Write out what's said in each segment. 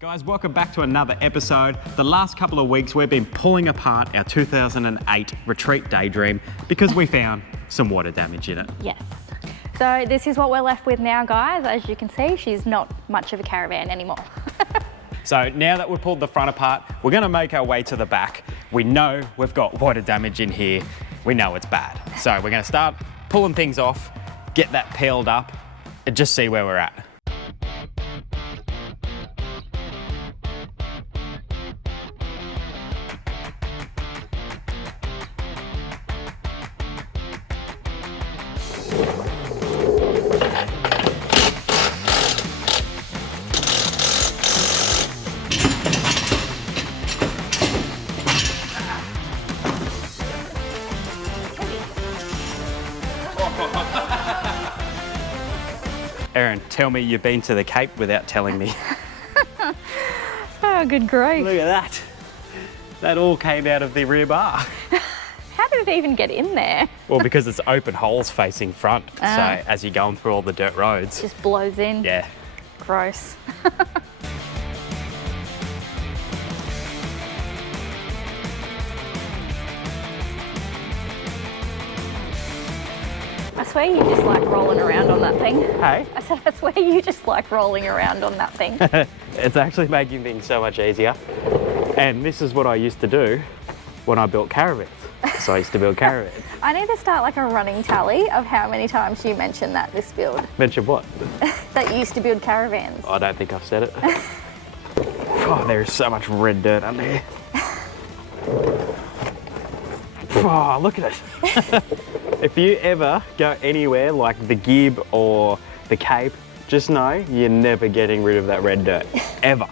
Guys, welcome back to another episode. The last couple of weeks we've been pulling apart our 2008 Retreat Daydream because we found some water damage in it. Yes. So this is what we're left with now, guys. As you can see, she's not much of a caravan anymore. So now that we've pulled the front apart, we're going to make our way to the back. We know we've got water damage in here. We know it's bad. So we're going to start pulling things off, get that peeled up, and just see where we're at. Erin, tell me you've been to the Cape without telling me. Oh, good grief. Look at that. That all came out of the rear bar. How did it even get in there? Well, because it's open holes facing front. So as you're going through all the dirt roads. It just blows in. Yeah. Gross. I swear you just like rolling around on that thing. Hey? I said, I swear you just like rolling around on that thing. It's actually making things so much easier. And this is what I used to do when I built caravans. So I used to build caravans. I need to start like a running tally of how many times you mentioned that this build. Mention what? That you used to build caravans. I don't think I've said it. Oh, there is so much red dirt under here. Oh, look at it. If you ever go anywhere like the Gib or the Cape, just know you're never getting rid of that red dirt, ever.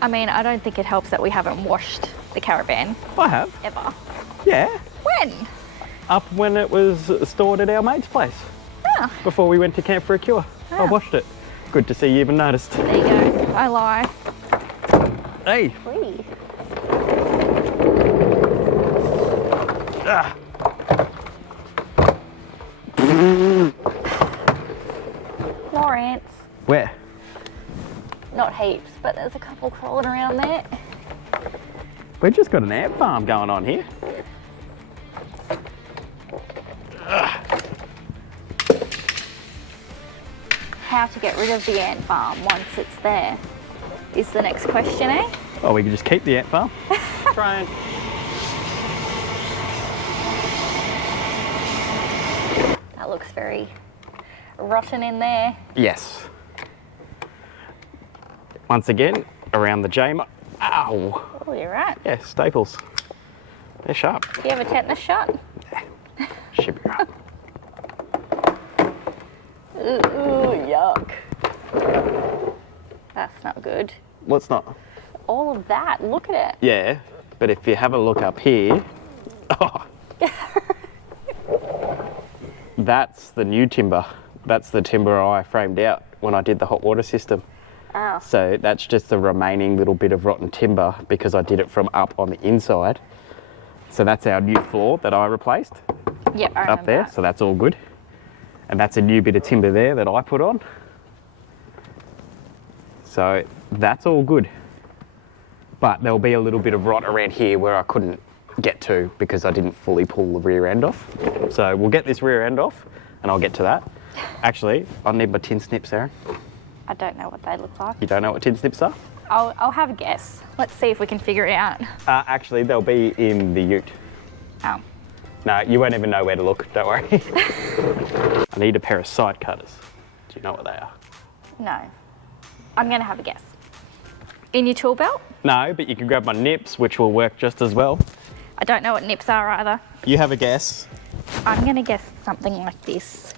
I mean, I don't think it helps that we haven't washed the caravan. I have. Ever. Yeah. When? Up when it was stored at our mate's place. Ah. Before we went to camp for a cure. I washed it. Good to see you even noticed. There you go. I lie. Hey. Whee. Ah. More ants. Where? Not heaps, but there's a couple crawling around there. We've just got an ant farm going on here. How to get rid of the ant farm once it's there is the next question, eh? Oh, we can just keep the ant farm. Try and... That looks very rotten in there. Yes. Once again, around the J. Ow! Oh, you're right. Yeah, staples. They're sharp. Do you have a tetanus shot? Yeah. Should be right. Ooh, yuck. That's not good. What's not? All of that, look at it. Yeah, but if you have a look up here, oh, that's the new timber. That's the timber I framed out when I did the hot water system. Oh. So that's just the remaining little bit of rotten timber because I did it from up on the inside. So that's our new floor that I replaced. Yep, I remember up there, that. so that's all good. And that's a new bit of timber there that I put on. So that's all good. But there'll be a little bit of rot around here where I couldn't get to because I didn't fully pull the rear end off. So we'll get this rear end off and I'll get to that. Actually, I need my tin snips, Erin. I don't know what they look like. You don't know what tin snips are? I'll have a guess. Let's see if we can figure it out. Actually, they'll be in the ute. Oh. No, you won't even know where to look, don't worry. I need a pair of side cutters. Do you know what they are? No. I'm gonna have a guess. In your tool belt? No, but you can grab my nips, which will work just as well. I don't know what nips are either. You have a guess. I'm gonna guess something like this.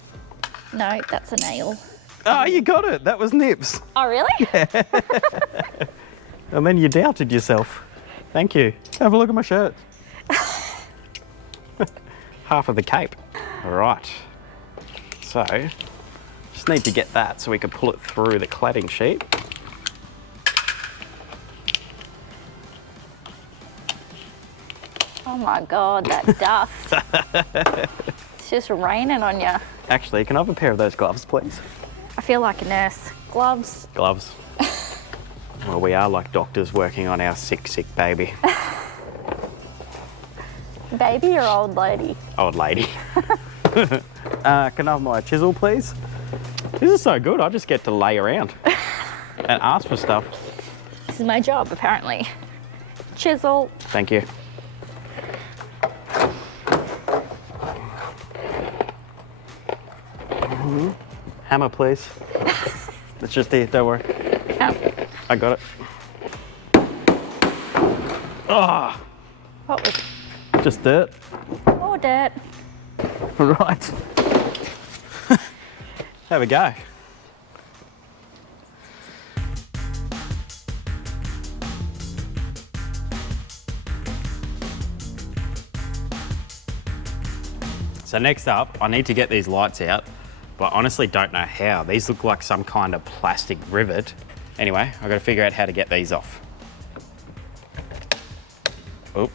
No, that's a nail. Oh, you got it. That was nips. Oh, really? Yeah. And then you doubted yourself. Thank you. Have a look at my shirt. Half of the Cape. All right. So, just need to get that so we can pull it through the cladding sheet. Oh my God, that dust. It's just raining on you. Actually, can I have a pair of those gloves, please? I feel like a nurse. Gloves. Gloves. Well, Well, we are like doctors working on our sick baby. Baby or old lady? Old lady. Can I have my chisel, please? This is so good. I just get to lay around and ask for stuff. This is my job, apparently. Chisel. Thank you. Hammer, please. It's just here, don't worry. Oh. I got it. Ah, What was just dirt. more dirt? Right. There we go. So next up, I need to get these lights out, but I honestly don't know how. These look like some kind of plastic rivet. Anyway, I've got to figure out how to get these off. Oh,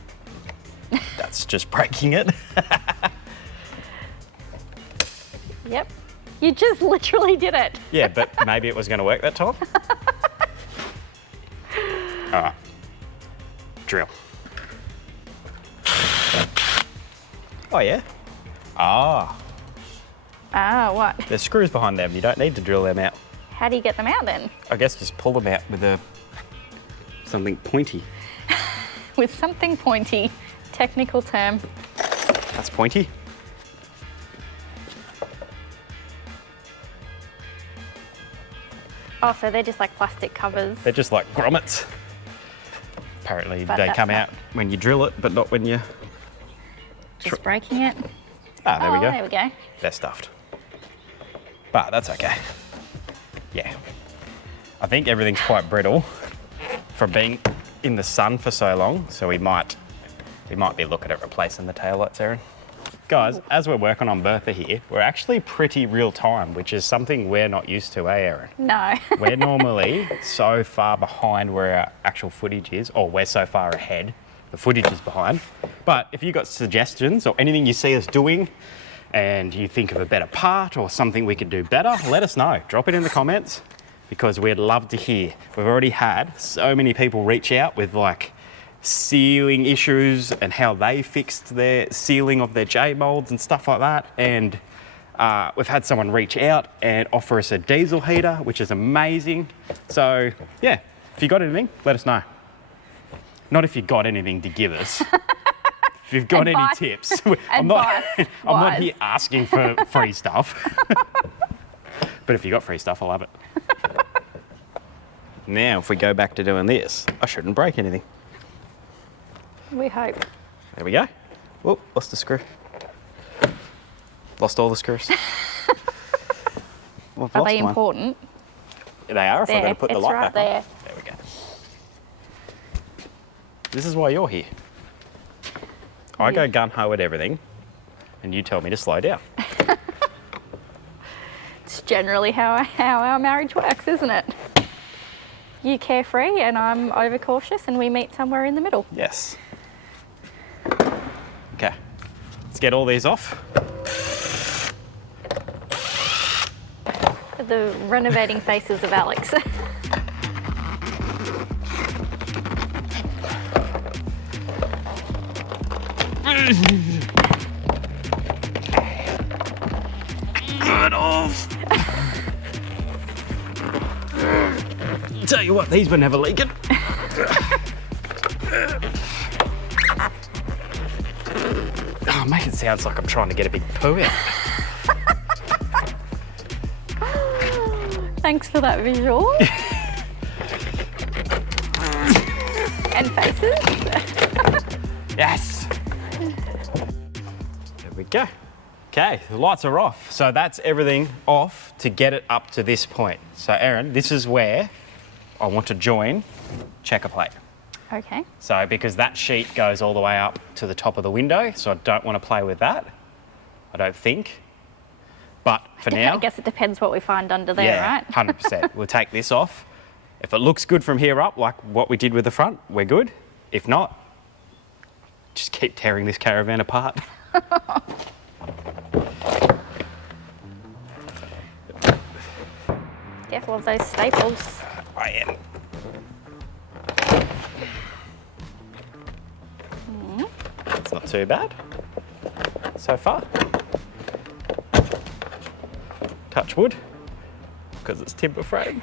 that's just breaking it. Yep. You just literally did it. Yeah, but maybe it was going to work that time. All right, drill. Oh yeah. Ah, Ah, what? there's screws behind them. You don't need to drill them out. How do you get them out then? I guess just pull them out with something pointy. With something pointy. Technical term. That's pointy. Oh, so they're just like plastic covers. They're just like grommets. Apparently But they that's come not- out when you drill it, but not when you... Just breaking it. Ah, there we go. There we go. They're stuffed. But that's okay. Yeah. I think everything's quite brittle from being in the sun for so long, so we might be looking at replacing the taillights, Erin. Guys, as we're working on Bertha here, we're actually pretty real time, which is something we're not used to, Erin? No. We're normally so far behind where our actual footage is, or we're so far ahead, the footage is behind. But if you've got suggestions or anything you see us doing and you think of a better part or something we could do better, let us know. Drop it in the comments because we'd love to hear. We've already had so many people reach out with like sealing issues and how they fixed their sealing of their J molds and stuff like that. And we've had someone reach out and offer us a diesel heater, which is amazing. So yeah, if you got anything, let us know. Not if you got anything to give us. If you've got any Advice. tips. I'm not Wise. here asking for free stuff. But if you got free stuff, I'll have it. Now, if we go back to doing this, I shouldn't break anything. We hope. There we go. Whoop, lost the screw. Lost all the screws. Well, I've Are lost they one. important? They are if I'm There, going to put the it's light right back there. on. There we go. This is why you're here. I go gung-ho at everything, and you tell me to slow down. It's generally how our marriage works, isn't it? You carefree and I'm overcautious and we meet somewhere in the middle. Yes. Okay, let's get all these off. The renovating faces of Alex. Good off. Tell you what, these were never leaking. Oh, make it sounds like I'm trying to get a big poo out. Thanks for that visual. And faces. Yes. There we go. Okay, the lights are off. So that's everything off to get it up to this point. So Erin, this is where I want to join checker plate. Okay. So because that sheet goes all the way up to the top of the window, so I don't want to play with that, I don't think. But for now... I guess it depends what we find under there, yeah, right? 100%. We'll take this off. If it looks good from here up, like what we did with the front, we're good. If not, just keep tearing this caravan apart. Careful of those staples. I am. not too bad so far. Touch wood, because it's timber frame.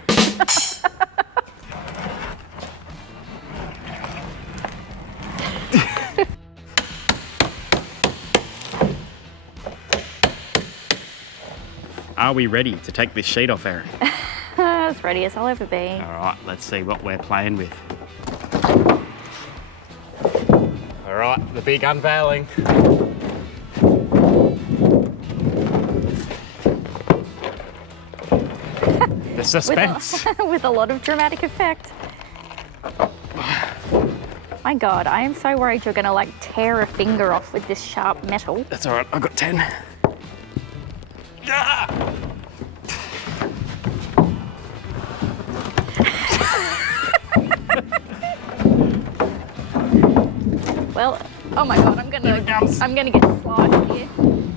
Are we ready to take this sheet off, Erin? As ready as I'll ever be. All right, let's see what we're playing with. All right, the big unveiling. The suspense. With a lot of dramatic effect. My God, I am so worried you're gonna like tear a finger off with this sharp metal. That's all right, I've got 10. Ah! Well, oh my God, I'm gonna get sliced here.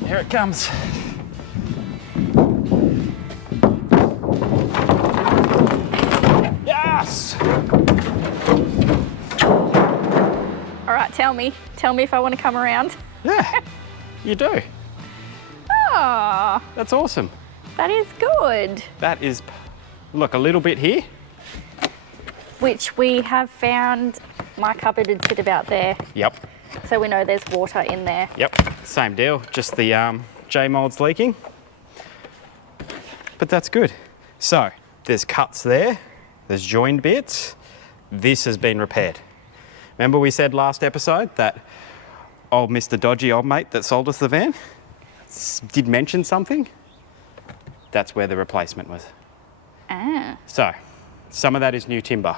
Here it comes. Yes! All right, tell me if I want to come around. Yeah, you do. Oh, That's awesome. that is good. That is, look, a little bit here. Which we have found, my cupboard would sit about there, Yep, so we know there's water in there. yep, same deal. Just the J-mold's leaking. But that's good. So, there's cuts there, there's joined bits. This has been repaired. Remember we said last episode that old Mr. Dodgy old mate that sold us the van did mention something? That's where the replacement was. Ah, So, some of that is new timber.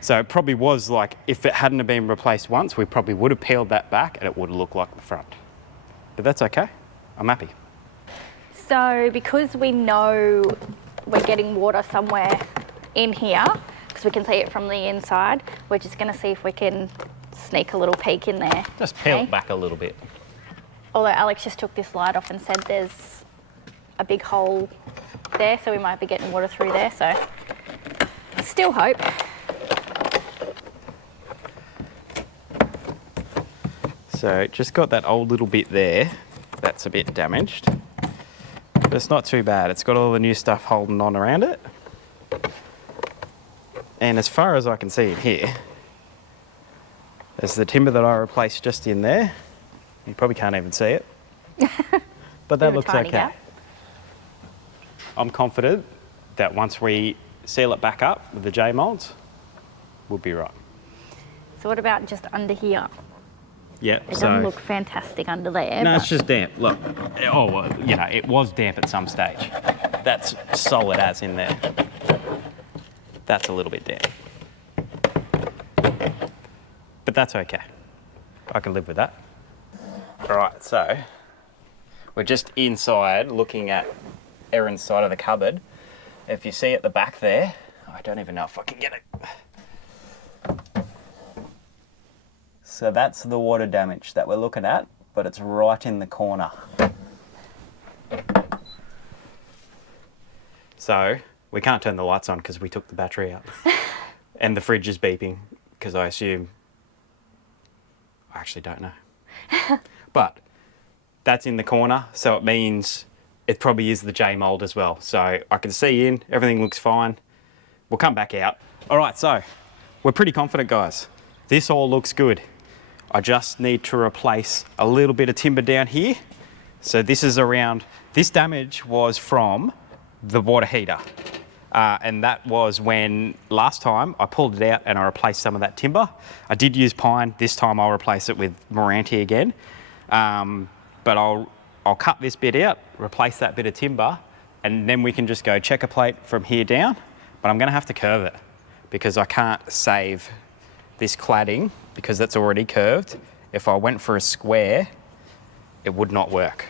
So it probably was like, if it hadn't have been replaced once, we probably would have peeled that back and it would have looked like the front. But that's okay, I'm happy. so because we know we're getting water somewhere in here, because we can see it from the inside, we're just gonna see if we can sneak a little peek in there. Just peel okay? it back a little bit. Although Alex just took this light off and said there's a big hole there, so we might be getting water through there, so still hope. So just got that old little bit there, that's a bit damaged. But it's not too bad, it's got all the new stuff holding on around it. And as far as I can see in here, there's the timber that I replaced just in there. You probably can't even see it. But that Bit of a looks tiny okay. gap. I'm confident that once we seal it back up with the J-molds, we'll be right. So what about just under here? Yeah, It doesn't look fantastic under there. no, but it's just damp. Look, oh, well, you know, it was damp at some stage. That's solid as in there. That's a little bit damp. But that's okay. I can live with that. All right, so we're just inside looking at Erin's side of the cupboard. If you see at the back there, I don't even know if I can get it. So that's the water damage that we're looking at, but it's right in the corner. So we can't turn the lights on because we took the battery out. And the fridge is beeping because I assume, I actually don't know. But that's in the corner, so it means it probably is the J-mold as well. So I can see in, everything looks fine. We'll come back out. All right, so we're pretty confident, guys. This all looks good. I just need to replace a little bit of timber down here. So this is around, this damage was from the water heater. And that was when last time I pulled it out and I replaced some of that timber. I did use pine. This time I'll replace it with Moranti again. But I'll cut this bit out, replace that bit of timber, and then we can just go checker plate from here down. But I'm gonna have to curve it because I can't save this cladding because that's already curved. If I went for a square, it would not work.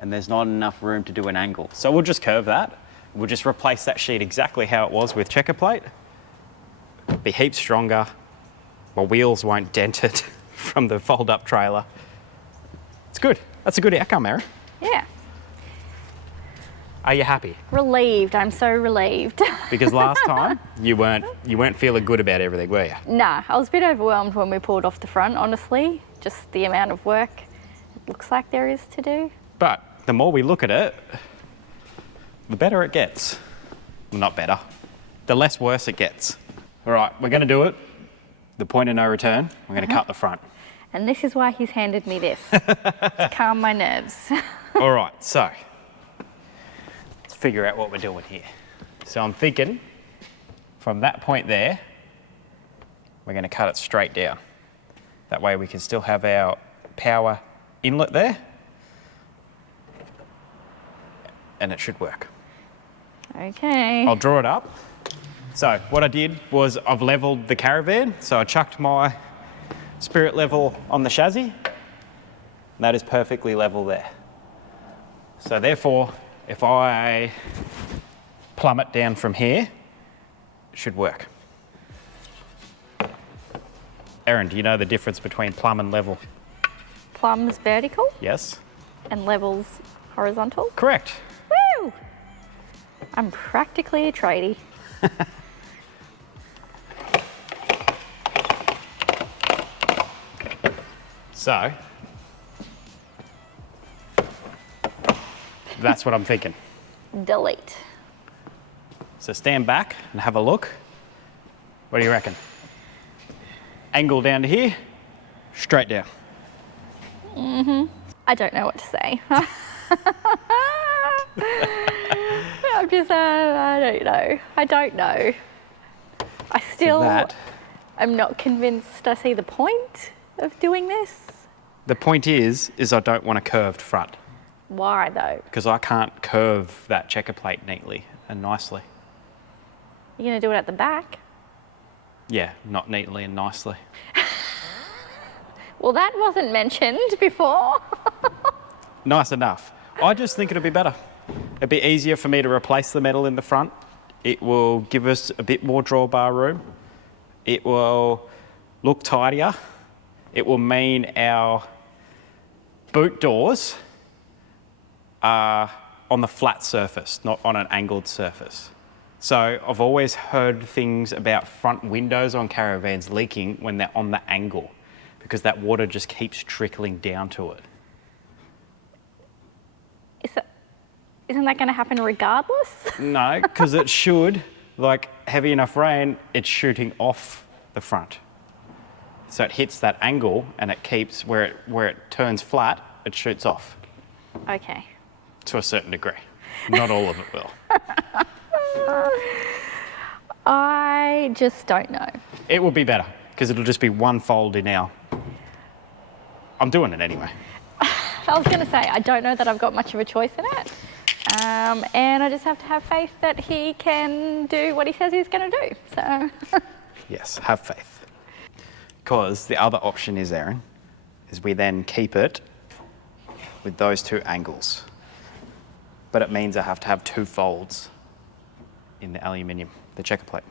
And there's not enough room to do an angle. So we'll just curve that. We'll just replace that sheet exactly how it was with checker plate. Be heaps stronger. My wheels won't dent it from the fold-up trailer. It's good. That's a good outcome, Erin. yeah. Are you happy? Relieved, I'm so relieved. Because last time you weren't feeling good about everything, were you? Nah, I was a bit overwhelmed when we pulled off the front, honestly. Just the amount of work it looks like there is to do. But the more we look at it, the better it gets. Well, not better. The less worse it gets. All right, we're going to do it. The point of no return, we're going to cut the front. And this is why he's handed me this, to calm my nerves. All right, so let's figure out what we're doing here. So I'm thinking from that point there, we're going to cut it straight down. That way we can still have our power inlet there, and it should work. Okay. I'll draw it up. So what I did was I've leveled the caravan. So I chucked my spirit level on the chassis. And that is perfectly level there. So therefore, if I plummet down from here, it should work. Erin, do you know the difference between plumb and level? Plumb's vertical Yes? and level's horizontal. Correct. Woo! I'm practically a tradie. So, that's what I'm thinking. Delete. So stand back and have a look. What do you reckon? Angle down to here, straight down. I don't know what to say. I'm just, I don't know. I don't know. I still am not convinced I see the point of doing this. The point is I don't want a curved front Why though? because I can't curve that checker plate neatly and nicely. You're gonna do it at the back? Yeah, not neatly and nicely. Well, that wasn't mentioned before. Nice enough. I just think it'll be better. It'd be easier for me to replace the metal in the front. It will give us a bit more drawbar room. It will look tidier. It will mean our boot doors are on the flat surface, not on an angled surface. So I've always heard things about front windows on caravans leaking when they're on the angle because that water just keeps trickling down to it. Isn't that gonna happen regardless? No, because it should, like heavy enough rain, it's shooting off the front. So it hits that angle and it keeps, where it turns flat, it shoots off Okay. to a certain degree. Not all of it will. I just don't know. It will be better because it'll just be one fold in our... I'm doing it anyway. I was gonna say, I don't know that I've got much of a choice in it. And I just have to have faith that he can do what he says he's gonna do, so. Yes, have faith. Because the other option is, Erin, is we then keep it with those two angles. But it means I have to have two folds in the aluminium, the checker plate.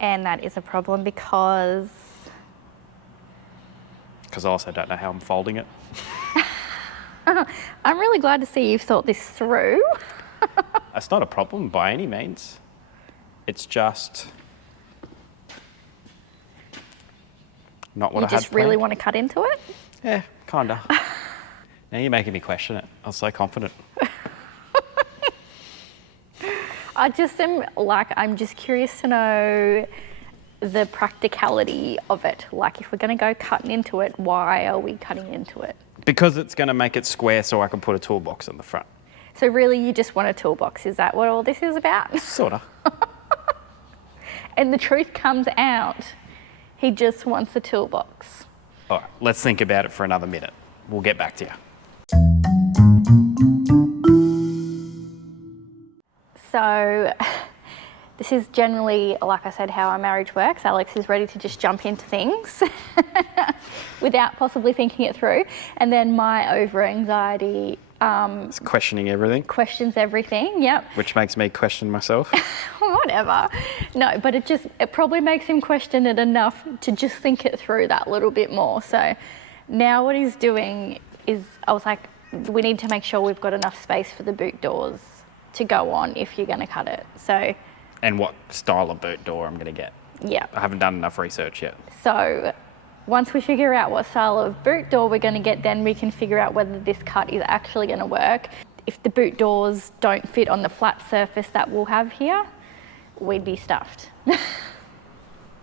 And that is a problem because... Because I also don't know how I'm folding it. I'm really glad to see you've thought this through. It's not a problem by any means. It's just not what You I had just really planned. want to cut into it? Yeah, kinda. Now you're making me question it. I was so confident. I just am, like, I'm just curious to know the practicality of it. Like, if we're going to go cutting into it, why are we cutting into it? Because it's going to make it square so I can put a toolbox in the front. So really, you just want a toolbox. Is that what all this is about? Sorta. And the truth comes out. He just wants a toolbox. All right, let's think about it for another minute. We'll get back to you. So this is generally, like I said, how our marriage works. Alex is ready to just jump into things without possibly thinking it through. And then my over-anxiety It's questioning everything, questions everything, yep. which makes me question myself. Whatever. No, but it probably makes him question it enough to just think it through that little bit more. So now what he's doing is, I was like, we need to make sure we've got enough space for the boot doors to go on if you're going to cut it. So, And what style of boot door I'm going to get. yeah. I haven't done enough research yet. So once we figure out what style of boot door we're going to get, then we can figure out whether this cut is actually going to work. If the boot doors don't fit on the flat surface that we'll have here, we'd be stuffed.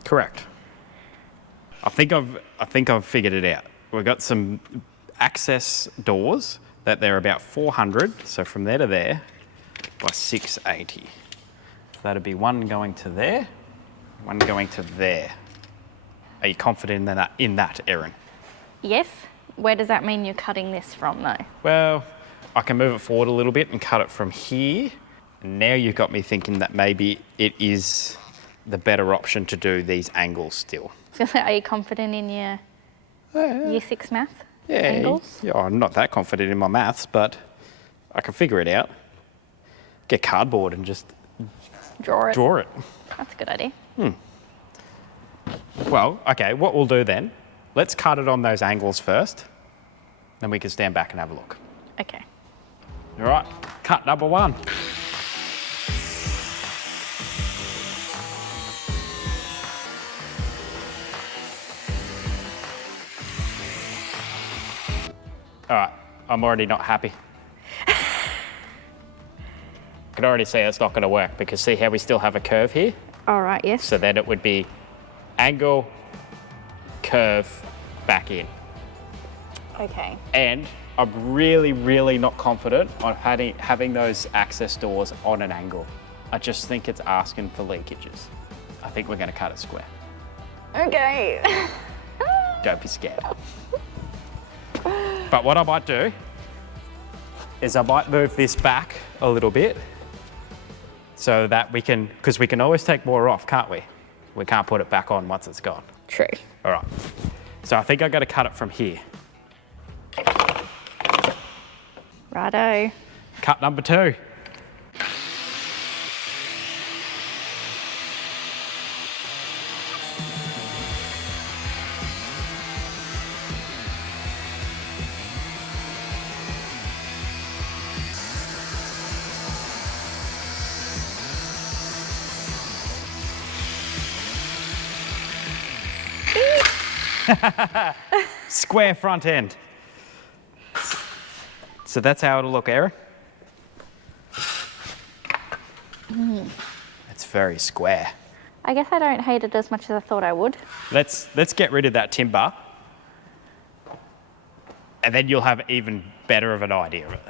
Correct. I think I've figured it out. We've got some access doors that they're about 400, so from there to there, by 680. So that'd be one going to there, one going to there. Are you confident in that, Erin? Yes. Where does that mean you're cutting this from though? Well, I can move it forward a little bit and cut it from here. And now you've got me thinking that maybe it is the better option to do these angles still. Are you confident in your Year 6 math angles? Yeah, I'm not that confident in my maths, but I can figure it out. Get cardboard and just Draw it. draw it. That's a good idea. Well, okay, what we'll do then, let's cut it on those angles first, then we can stand back and have a look. Okay. All right, cut number 1. All right, I'm already not happy. I can already see it's not going to work because see how we still have a curve here? All right, yes. So then it would be angle, curve, back in. Okay. And I'm really, really not confident on having those access doors on an angle. I just think it's asking for leakages. I think we're going to cut it square. Okay. Don't be scared. But what I might do is I might move this back a little bit so that we can, because we can always take more off, can't we? We can't put it back on once it's gone. True. All right. So I think I've got to cut it from here. Righto. Cut number 2. Square front end. So that's how it'll look, Erin. It's very square. I guess I don't hate it as much as I thought I would. Let's get rid of that timber, and then you'll have even better of an idea of it.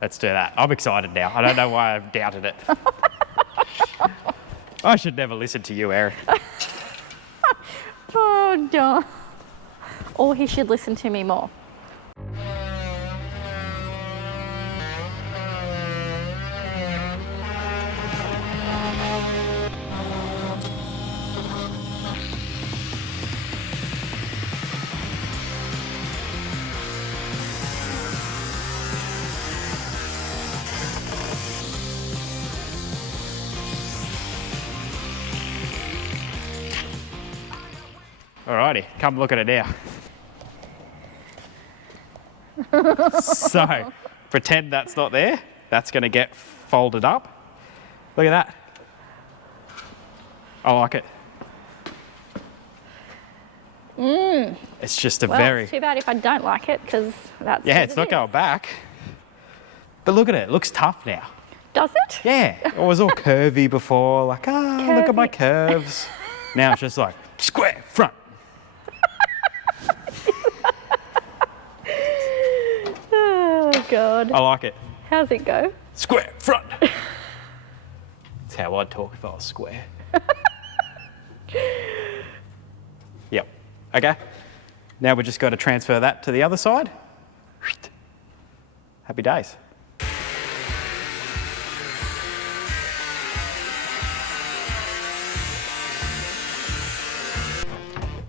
Let's do that. I'm excited now. I don't know why I've doubted it. I should never listen to you, Erin. Oh, no. Or he should listen to me more. Alrighty, come look at it now. So, pretend that's not there. That's going to get folded up. Look at that. I like it. It's just a Well, very... it's too bad if I don't like it, because that's Yeah, what it's it not is. going back. But look at it. It looks tough now. Does it? Yeah, it was all curvy before, like, look at my Curvy. curves. Now it's just like, square front. Oh, God. I like it. How's it go? Square front. That's how I'd talk if I was square. Yep. Okay. Now we just got to transfer that to the other side. Happy days.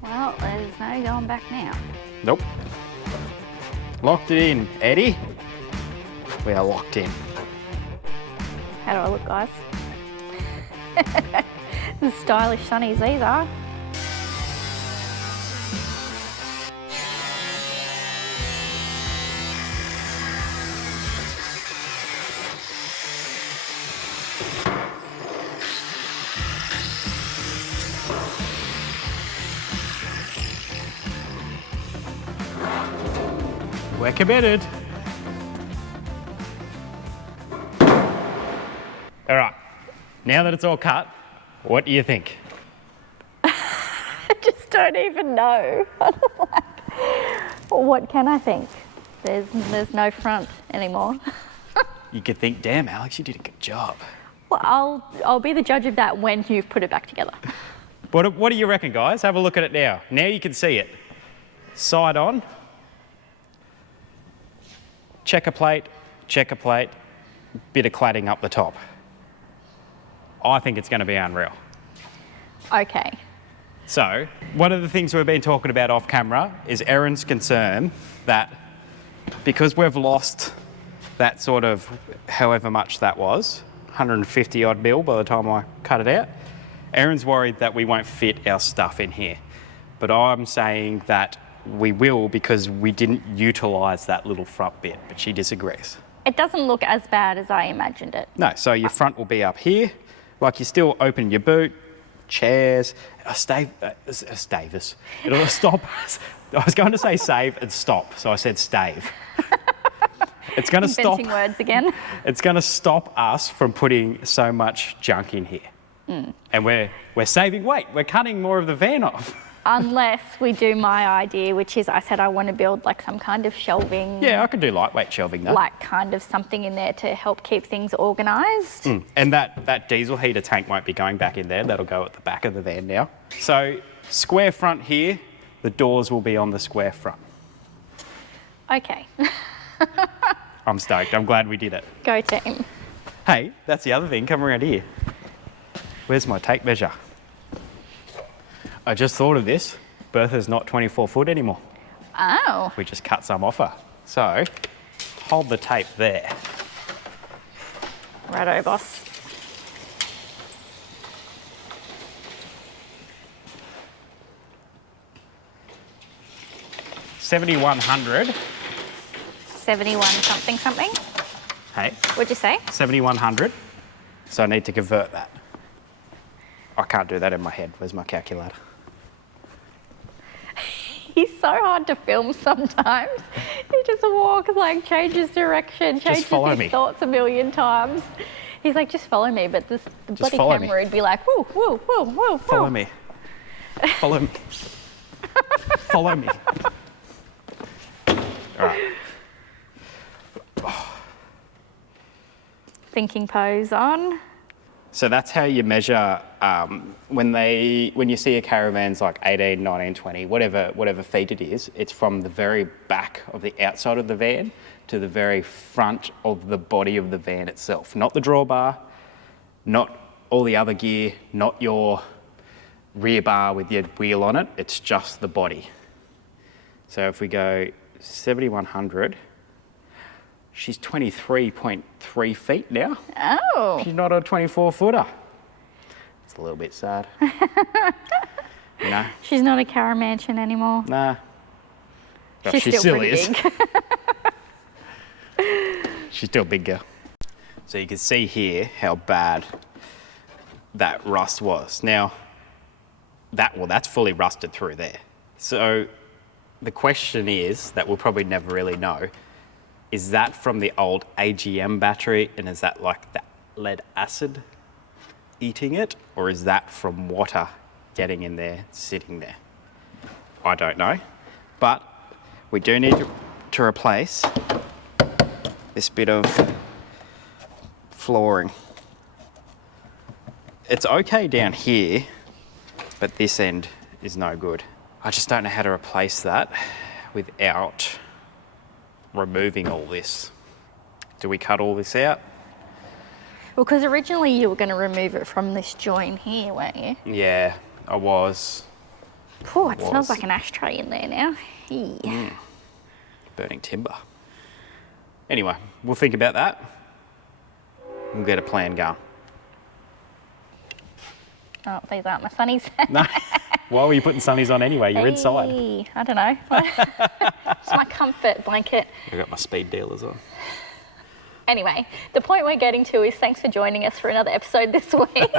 Well, there's no going back now. Nope. Locked it in, Eddie. We are locked in. How do I look, guys? The stylish sunnies these are. We're committed. All right, now that it's all cut, what do you think? I just don't even know. What can I think? There's no front anymore. You could think, damn, Alex, you did a good job. Well, I'll be the judge of that when you've put it back together. What do you reckon, guys? Have a look at it now. Now you can see it. Side on. Checker plate, bit of cladding up the top. I think it's going to be unreal. Okay. So, one of the things we've been talking about off camera is Erin's concern that because we've lost that sort of, however much that was, 150 odd mil by the time I cut it out, Erin's worried that we won't fit our stuff in here. But I'm saying that we will because we didn't utilise that little front bit, but she disagrees. It doesn't look as bad as I imagined it. No, so your front will be up here, like you still open your boot, chairs, stavers. It'll stop. I was going to say save and stop, so I said stave. It's going to stop. Inventing words again. It's going to stop us from putting so much junk in here. And we're saving weight. We're cutting more of the van off. Unless we do my idea, which is I said I want to build like some kind of shelving. Yeah, I could do lightweight shelving though. Like kind of something in there to help keep things organised. And that diesel heater tank won't be going back in there. That'll go at the back of the van now. So square front here, the doors will be on the square front. Okay. I'm stoked. I'm glad we did it. Go team. Hey, that's the other thing. Come around here. Where's my tape measure? I just thought of this. Bertha's not 24 foot anymore. Oh. We just cut some off her. So, hold the tape there. Righto, boss. $7,100. 71 something something. Hey. What'd you say? 7,100. So I need to convert that. I can't do that in my head. Where's my calculator? He's so hard to film sometimes. He just walks, like, changes direction, changes his thoughts a million times. He's like, just follow me, but this bloody camera would be like, woo, woo, woo, woo, woo. Follow me. Follow me. Follow me. All right. Thinking pose on. So that's how you measure when you see a caravan's like 18, 19, 20, whatever feet it is, it's from the very back of the outside of the van to the very front of the body of the van itself. Not the drawbar, not all the other gear, not your rear bar with your wheel on it, it's just the body. So if we go 7,100, she's 23.3 feet now. Oh. She's not a 24-footer. It's a little bit sad. You know? She's not a caramansion anymore. Nah. Well, She's she still still pretty is. big. She's still a big girl. So you can see here how bad that rust was. Now, that's fully rusted through there. So the question is, that we'll probably never really know, is that from the old AGM battery and is that like that lead acid eating it, or is that from water getting in there, sitting there? I don't know, but we do need to replace this bit of flooring. It's okay down here, but this end is no good. I just don't know how to replace that without removing all this. Do we cut all this out? Well, because originally you were going to remove it from this join here, weren't you? Yeah, I was. Oh, it smells like an ashtray in there now. Burning timber. Anyway, we'll think about that. We'll get a plan going. Oh, these aren't my sunnies. No. Why were you putting sunnies on anyway? You're inside. I don't know. It's my comfort blanket. I got my speed dealers on. Anyway, the point we're getting to is thanks for joining us for another episode this week.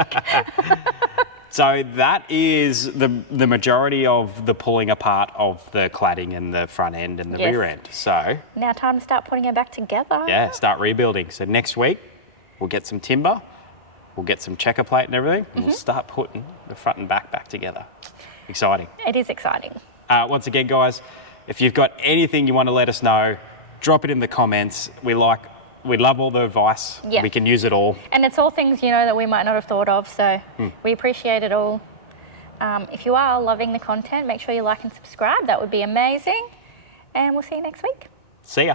So that is the majority of the pulling apart of the cladding and the front end and the Yes. rear end. So Now time to start putting it back together. yeah, start rebuilding. So next week we'll get some timber, we'll get some checker plate and everything, and we'll start putting the front and back together. Exciting. It is exciting. Once again, guys, if you've got anything you want to let us know, drop it in the comments. We love all the advice. Yeah. We can use it all. And it's all things, you know, that we might not have thought of, so we appreciate it all. If you are loving the content, make sure you like and subscribe. That would be amazing. And we'll see you next week. See ya.